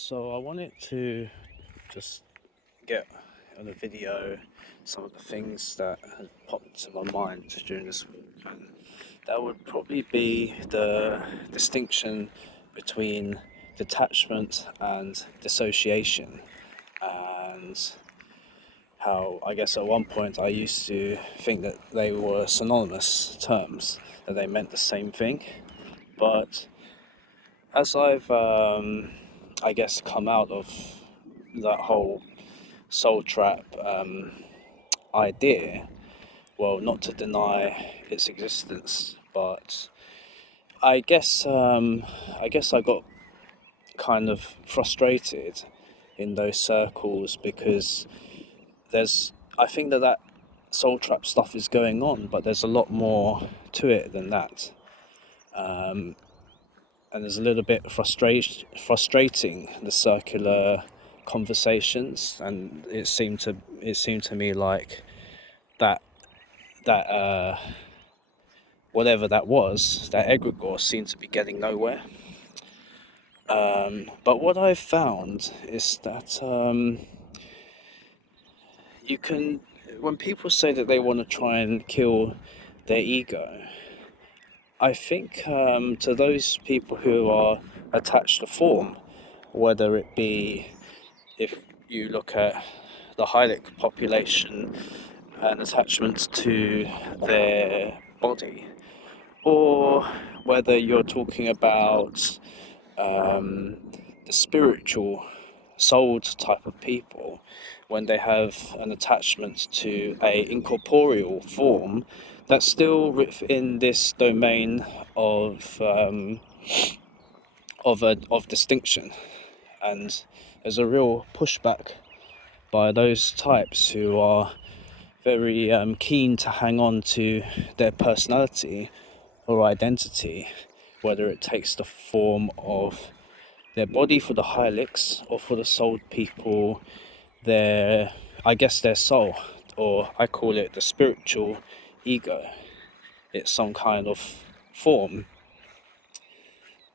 So I wanted to just get on a video some of the things that had popped to my mind during this week, and that would probably be the distinction between detachment and dissociation, and how I guess at one point I used to think that they were synonymous terms, that they meant the same thing, but as I've I guess come out of that whole soul trap idea, well, not to deny its existence, but I guess I got kind of frustrated in those circles because I think that soul trap stuff is going on, but there's a lot more to it than that. And there's a little bit frustrating, the circular conversations, and it seemed to me like that that whatever that was, that egregore seemed to be getting nowhere. But what I've found is that you can, when people say that they want to try and kill their ego, I think to those people who are attached to form, whether it be, if you look at the Heilig population and attachments to their body, or whether you're talking about the spiritual, souled type of people, when they have an attachment to a incorporeal form that's still within this domain of distinction. And there's a real pushback by those types who are very keen to hang on to their personality or identity, whether it takes the form of their body for the Hylics, or for the souled people, their soul, or I call it the spiritual ego. It's some kind of form.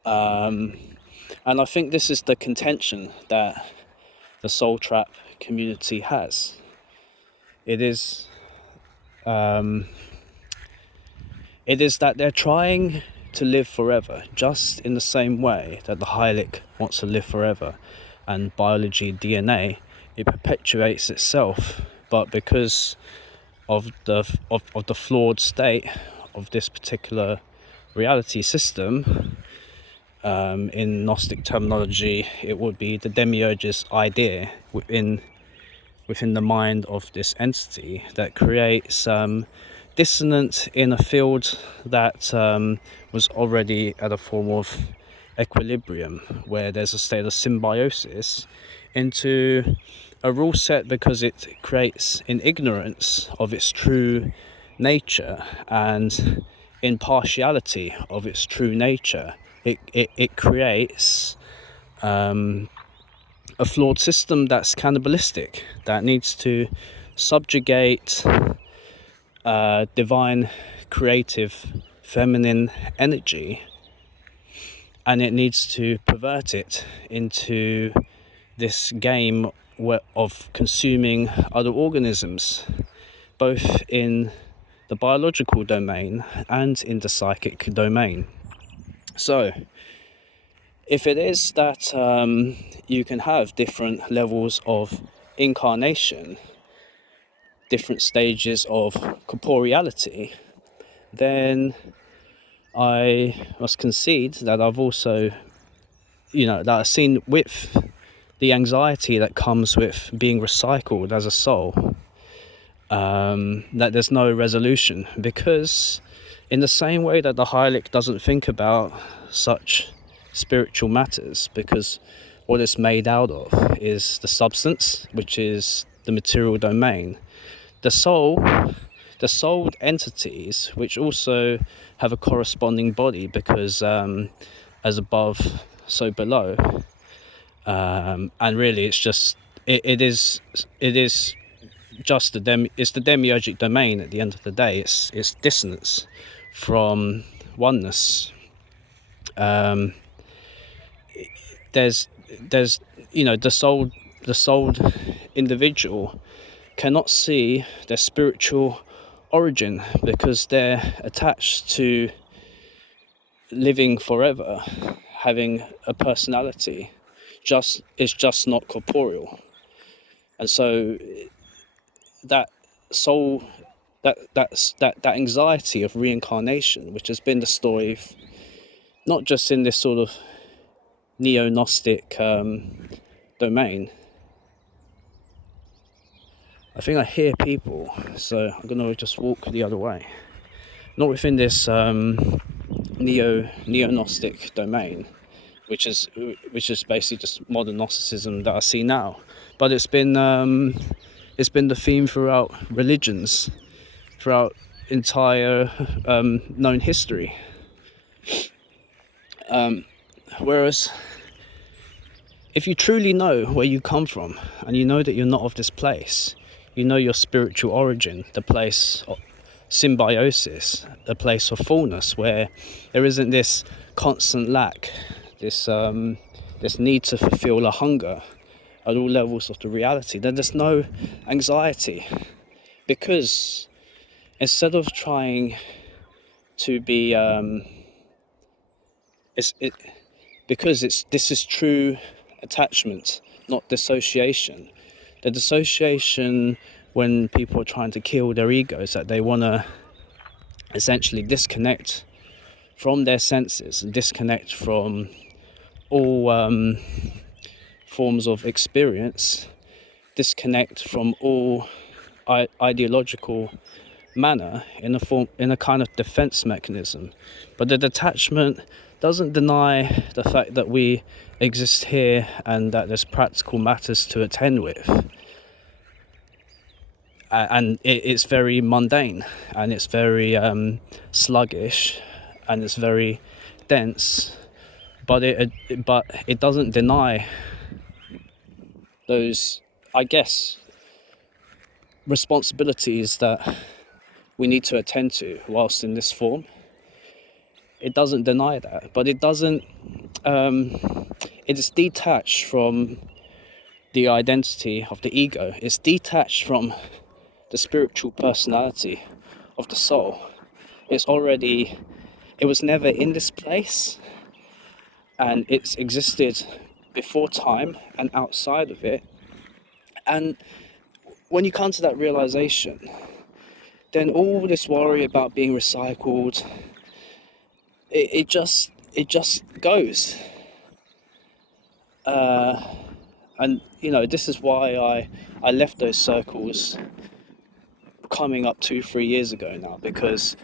And I think this is the contention that the soul trap community has. It is that they're trying to live forever, just in the same way that the Hylic wants to live forever, and biology, DNA, it perpetuates itself. But because of the flawed state of this particular reality system, in Gnostic terminology, it would be the demiurge's idea within the mind of this entity that creates dissonance in a field that was already at a form of equilibrium, where there's a state of symbiosis, into a rule set, because it creates in ignorance of its true nature and impartiality of its true nature. It creates a flawed system that's cannibalistic, that needs to subjugate divine, creative, feminine energy, and it needs to pervert it into this game of consuming other organisms, both in the biological domain and in the psychic domain. So, if it is that you can have different levels of incarnation, different stages of corporeality, then I must concede that I've also, that I've seen with the anxiety that comes with being recycled as a soul, that there's no resolution, because in the same way that the Heilig doesn't think about such spiritual matters, because what it's made out of is the substance, which is the material domain. The souled entities, which also have a corresponding body, because as above, so below, and really it's just it is just it's the demiurgic domain. At the end of the day, it's dissonance from oneness. There's the souled individual cannot see their spiritual origin because they're attached to living forever, having a personality. It's just not corporeal. And so that soul, that anxiety of reincarnation, which has been the story not just in this sort of neo-Gnostic domain. I think I hear people, so I'm going to just walk the other way. Not within this neo-Gnostic domain, which is basically just modern Gnosticism that I see now, but it's been the theme throughout religions, throughout entire known history. Whereas if you truly know where you come from, and you know that you're not of this place, you know your spiritual origin, the place of symbiosis, the place of fullness, where there isn't this constant lack, this need to fulfill a hunger at all levels of the reality, then there's no anxiety. Because instead of trying to be this is true attachment, not dissociation. The dissociation, when people are trying to kill their egos, that they want to essentially disconnect from their senses and disconnect from all forms of experience, disconnect from all ideological manner in a kind of defense mechanism. But the detachment doesn't deny the fact that we exist here and that there's practical matters to attend with, and it's very mundane, and it's very sluggish, and it's very dense, but it doesn't deny those, I guess, responsibilities that we need to attend to whilst in this form. It doesn't deny that, but it doesn't. It is detached from the identity of the ego. It's detached from the spiritual personality of the soul. It was never in this place, and it's existed before time and outside of it. And when you come to that realization, then all this worry about being recycled, it just goes. And this is why I left those circles coming up 2-3 years ago now, because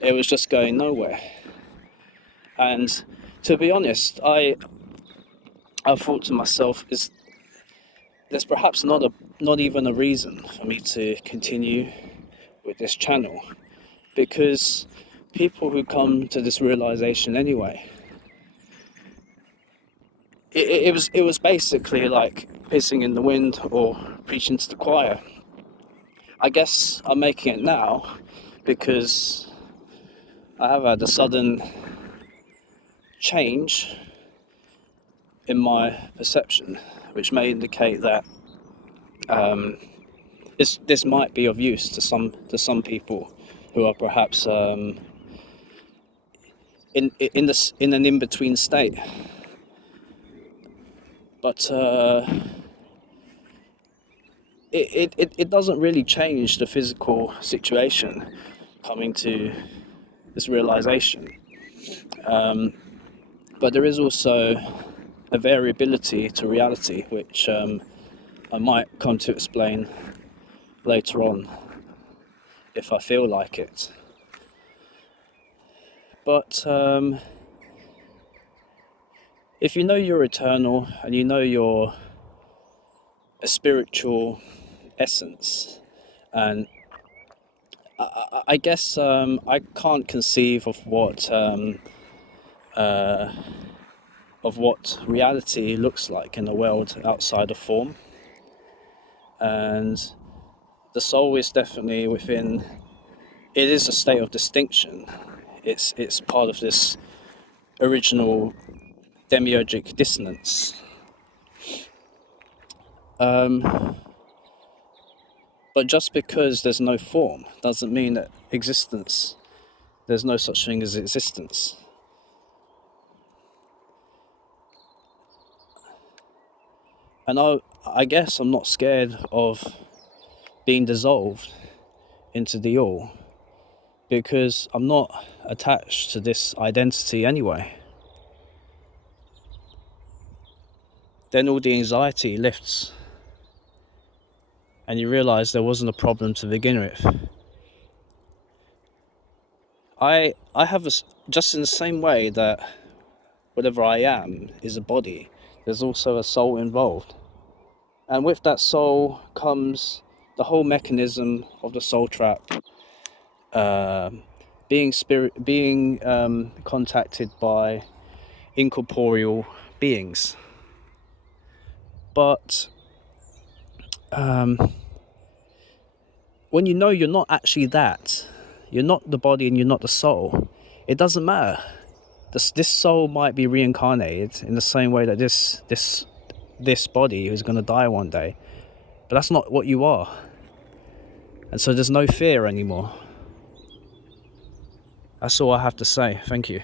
it was just going nowhere. And to be honest, I thought to myself, there's perhaps not even a reason for me to continue with this channel, because people who come to this realization anyway, it was basically like pissing in the wind or preaching to the choir. I guess I'm making it now because I have had a sudden change in my perception, which may indicate that this might be of use to some people who are perhaps in an in-between state. But it doesn't really change the physical situation coming to this realization. But there is also a variability to reality, which I might come to explain later on if I feel like it. But if you know you're eternal and you know you're a spiritual essence, and I guess I can't conceive of what reality looks like in a world outside of form, and the soul is definitely within. It is a state of distinction. It's part of this original demiurgic dissonance. But just because there's no form doesn't mean that there's no such thing as existence. And I guess I'm not scared of being dissolved into the all, because I'm not attached to this identity anyway. Then all the anxiety lifts, and you realise there wasn't a problem to begin with. I have just in the same way that whatever I am is a body, there's also a soul involved. And with that soul comes the whole mechanism of the soul trap, being contacted by incorporeal beings. But when you know you're not actually that, you're not the body and you're not the soul, it doesn't matter. This soul might be reincarnated in the same way that this body is going to die one day, but that's not what you are. And so there's no fear anymore. That's all I have to say. Thank you.